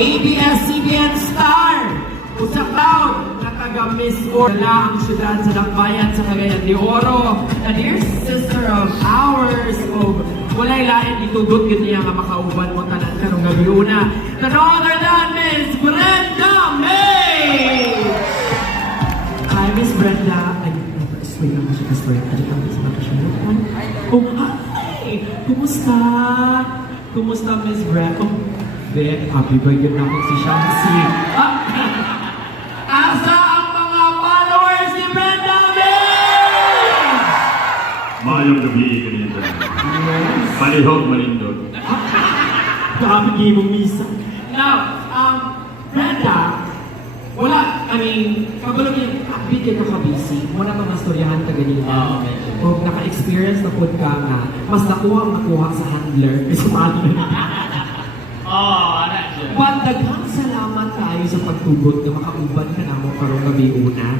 ABS-CBN star usa taon na taga Miss Orla ang syudad sa Dakbayan sa Cagayan de Oro, a dear sister of ours of walay lain itugot gid niya nga makauban mo tanan karong gabi una, none other than Miss Brenda May. Hi Miss Brenda. Wait lang siya kasi sa makasyamutan. Oh, hi! Kumusta? Kumusta Miss Brenda? Happy birthday na ako si Shansi. Asa ang mga followers ni Brenda May? Mayong gabi kanina. Palihog malindot. Grabe mo misa. Now, Brenda, kabulog yung upbeat ka ka-busy, wala ka mastoryahan ka ganina. O naka-experience na po ka nga, mas nakuha sa handler kasi mali. But daghang salamat tayo sa pagtugot na makauban ka na mo karong gabi una.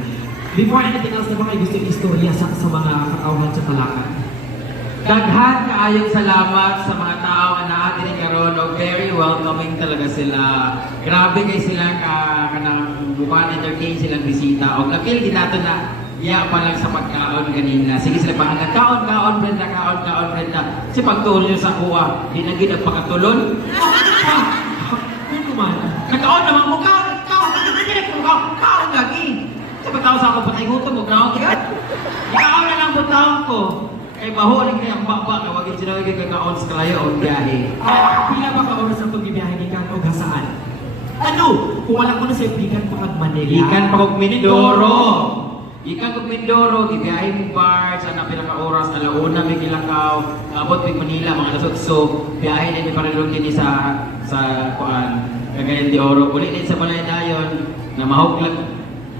Before anything else, na ba kayo gusto yung istorya sa mga katauhan sa Talakan? Daghan kaayong salamat sa mga tao na natin karon, o very welcoming talaga sila. Grabe kay sila kanang bukan entertain silang bisita. O napil din nato na iya pa lang sa pagkaon kanina. Sige sila pa kaon Brenda, kaon Brenda. Si pagtuon nyo sa kuha, di na gid pakatulon. Nagkaon naman mo, kaon lagi. Sa pagkaon sa ako patay gutom mo, kaon na lang butaon ko. Kay baholing kayang baba, kawagin sila kagkaon sa kalayo o biyahe. Pila ba ka oras ang pagbibiyahe ni Kang o gasaan? Ano? Kung wala ko na sa ipikan pa kag Manila. Ikan pa kog Mindoro. Ikan kog Mindoro, gibiyahe mo bar, sana pinaka-oras, alauna, may kilakaw, abot may Manila, mga nasutso, biyahe din para doon din sa Cagayan de Oro. Uli din sa Balay Dayon, na mahuglag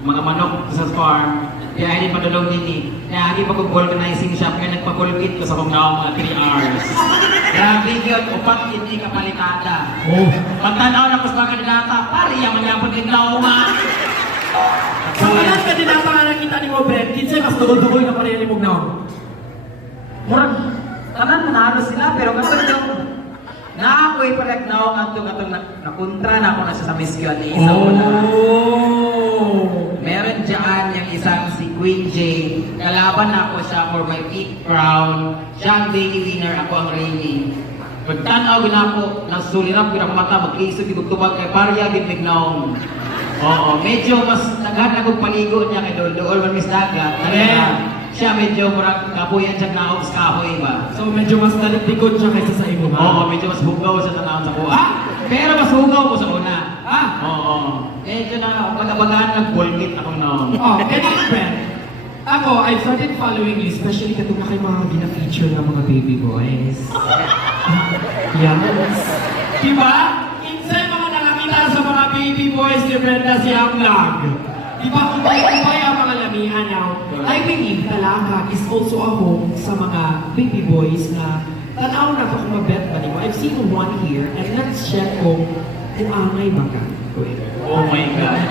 mga manok sa farm, biyahe din padulong din Nahagi pa kong vulcanizing shop, kaya nagpapulkit ko sa kong naong mga 3 hours. Grabe yun, upat hindi kapalitada. Pagtanaw na mas mga kanilata, pari yung mangyapon din naunga. Sa mga kanilata nga nakita ni mo, Brent, kinsay mas dugol-dugol na pala yung limog naon. Murag, tanan manalo sila, pero katulad yung naakoy palag naong atong nakuntra na ako na siya sa Miss Q&A sa una. Meron dyan yung isang si Queen J. Kalaban ako siya for my 8th crown. Siya ang daily winner, ako ang reigning. Pagtanaw gina ako, nasulirap gina ko mata, mag-isip yung tubag kay Parya Gitmignaong. Oo, medyo mas naghan akong paligo niya kay Dool man Miss Dagat. Siya medyo murag kapuyan siya naog sa kahoy ba? So medyo mas talikod siya kaysa sa imo ba? Oo, medyo mas hugaw siya sa naon sa kuha. Pero mas hugaw ko sa una. Oo. Medyo na pagkabagaan nag-bulkit akong naon. Ganyan friend. Ako, I started following you, especially katong na kayo mga gina-feature ng mga baby boys. Yes. Diba? Insay mga nakakita sa mga baby boys ni Brenda siya vlog. Diba kung tayo ang mga lamihan now? I believe Talaga is also a home sa mga baby boys na tanaw na kung mabet ba niyo. I've seen one here and let's check kung angay ba ka. Oh my God.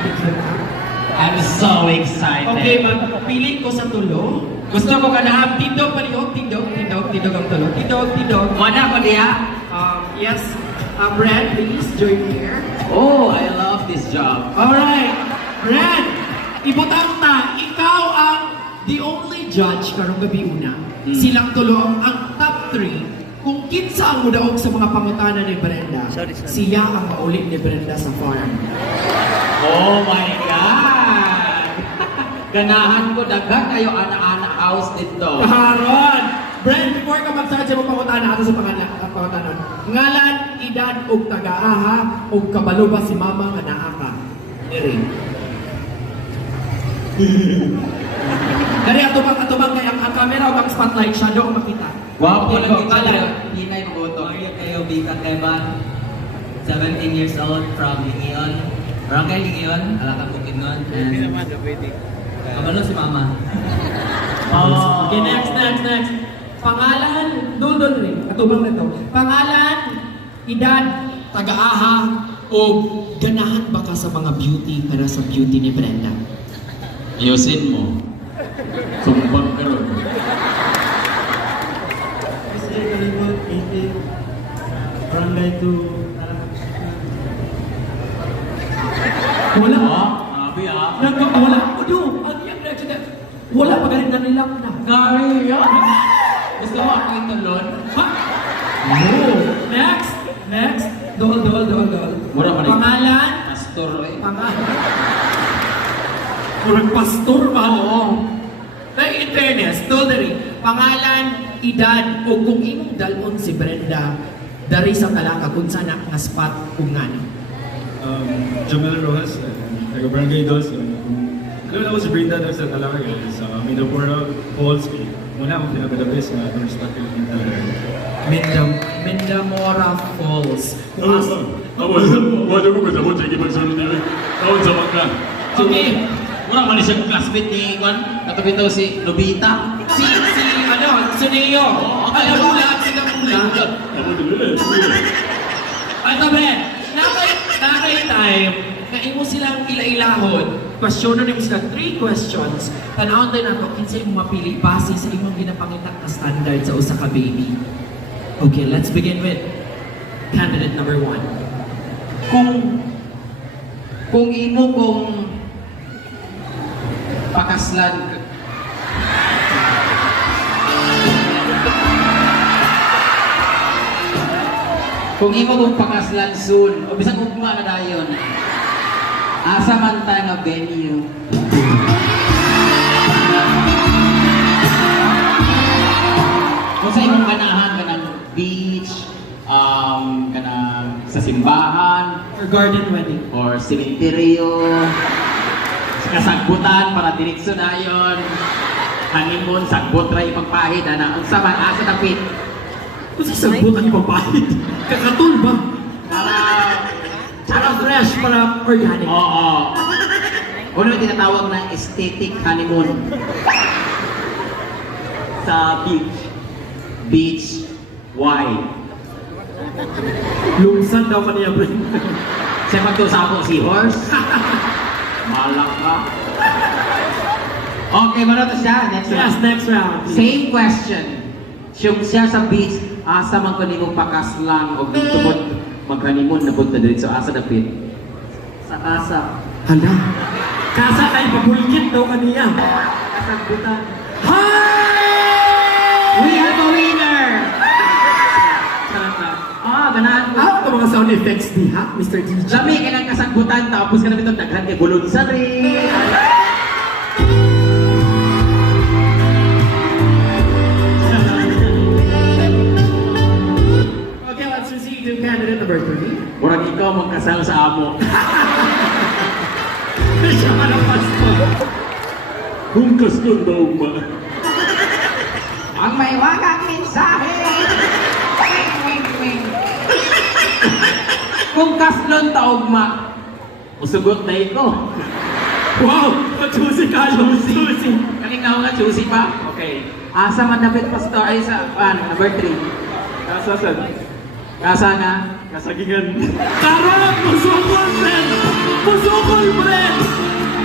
I'm so excited. Okay, magpiling ko sa tulo. Gusto ko ka na tindog palihog, tindog ang tulo. Tindog. Wala ko diya? Yes. Brad, please join here. Oh, I love this job. Alright. Brad, ibutang ta, ikaw ang the only judge karong gabi una. Silang tulo ang top 3. Kung kinsa ang mudaog sa mga pangutana ni Brenda, siya ang maulit ni Brenda sa farm. Oh my God! Ganahan ko, daghan kayo ana-ana house dito. Karon! Brent, before ka magsarad sa mga pangutana ato sa pangutanon, ngalan, edad, og taga-aha, og kabalo ba si mama nga naa ka? Diri. Dari atubang kay ang camera o ang spotlight siya doon makita. Wapo lang yung kalan. Hinay mabuto. Mario Teo Bika Keban, 17 years old from Lingion. Barangay Lingion, Alakang Bukidnon. Hindi naman, pwede. Kabalo si Mama. Okay, next. Pangalan, doon rin. Atubang na ito. Pangalan, edad, taga-aha, o ganahan ba ka sa mga beauty para sa beauty ni Brenda? Ayusin mo. Sumbang ka ron. Kasi kalimot, barangay to Wala. Grabe ah. Wala. Ano? Ang iyang reaction na. Wala pa ganit na nilang na. Gary, gusto mo ako yung tulon? Ha? No. Next. Dol. Mura pa rin. Pangalan? Pastor eh. Pangalan. Murag pastor pa, oo. Pero in fairness, Doldery, pangalan, edad, o kung imong dalon si Brenda, dari sa talaka kung saan nga spot kung ngani. Jamel Rojas, taga-Barangay Dos. Alam na ko si Brenda sa Talaga sa Mindoporo Falls. Muna akong pinag-adabis na respect yung talaga. Mindamora Falls. Wala ko ba sabot sa ikipagsunod nila? Tawad sa mga. Okay. Mura man siya classmate ni Juan. Katapito si Nobita. Si Neo. Alam mo lahat sila mula. Ano ba? Nakay time na imo silang ila-ilahon. Questionan mo sila 3 questions. Tanawon tayo na ito, kinsay mo mapili base sa imong ginapangita na standard sa usa ka baby. Okay, let's begin with candidate number 1. Kung imo kung pakaslan kung imo kung pakaslan soon o bisag ugma ka dayon asa man tayo nga venue kung sa imong ganahan kanang beach kanang sa simbahan Or garden wedding. or sementeryo kasagbutan para direksyon na yun honeymoon, sagbot ra ipagpahid ana unsa man asa dapit Kung sa sagbot ang ipapahid. Kakatul ba? Para fresh, para organic. oo ano yung tinatawag na aesthetic honeymoon sa beach why? Lungsan daw kaniya, bro. Siya magtusapong seahorse malak ka okay manoto siya next Yes, round next round. same question siya sa beach asa man ko nimo pakaslang o tubod mag-honeymoon na punta dito asa dapit sa kasa Hala. Kasa kay pabulkit daw kaniya. kasagbutan Hi! we have a winner ganahan ko Ito mga sound effects di ha, Mr. DJ. lami ka ng kasagbutan tapos ka na bitong daghan kay bulod sa rin Okay, let's proceed to candidate number 3. murag ikaw magkasal sa amo Siya ka ng pastor. Hungkas kong daw ba? ang may wagang mensahe kung kaslon taugma usugot na iko Wow! Choosy ka, choosy. kanina nga choosy pa okay asa man dapat pastor ay sa number 3 kasa na Kasagingan. Karon, musukol, friend! Musukol, friend!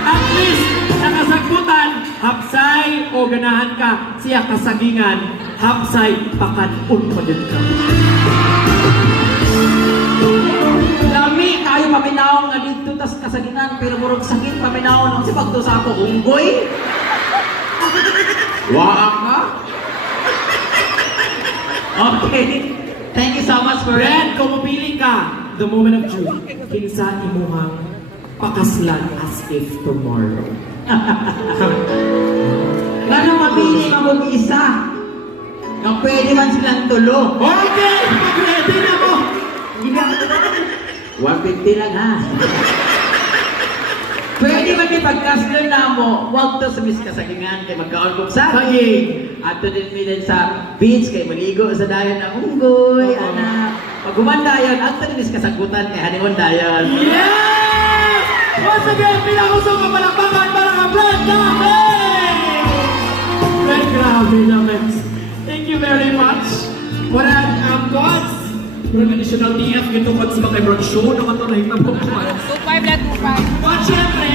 At least, nakasagputan, hapsay o ganahan ka, siya kasagingan, hapsay, pakanun pa din ka. lami kayo paminaw nga dito tas kasagingan pero murag sakit paminaw nang si pagtusa ko unggoy waa ka okay thank you so much for Friend, kung mapili ka, the moment of truth, kinsa imuhang pakaslan as if tomorrow. Lalo mabili mo isa. Kung pwede man silang tulo. Okay! Mag-ready na mo! 150 lang ha. Pwede man may pagkaslan na mo, huwag to sa miskasagingan kay magkaon kong sa Saging! at to din din sa beach kay maligo sa dayon ng unggoy, anak. Pag gumandayon, at to din miskasagutan kay honeymoon dayon. Yes! Once again, pinakusong ka palakpakan para ka Brenda! Hey! Brenda, grabe naman. Thank you very much. Murag, Gods, murag additional TF, gito Gods, makay Brod show, naman ito na hitapok. 25 lang, 25. But syempre,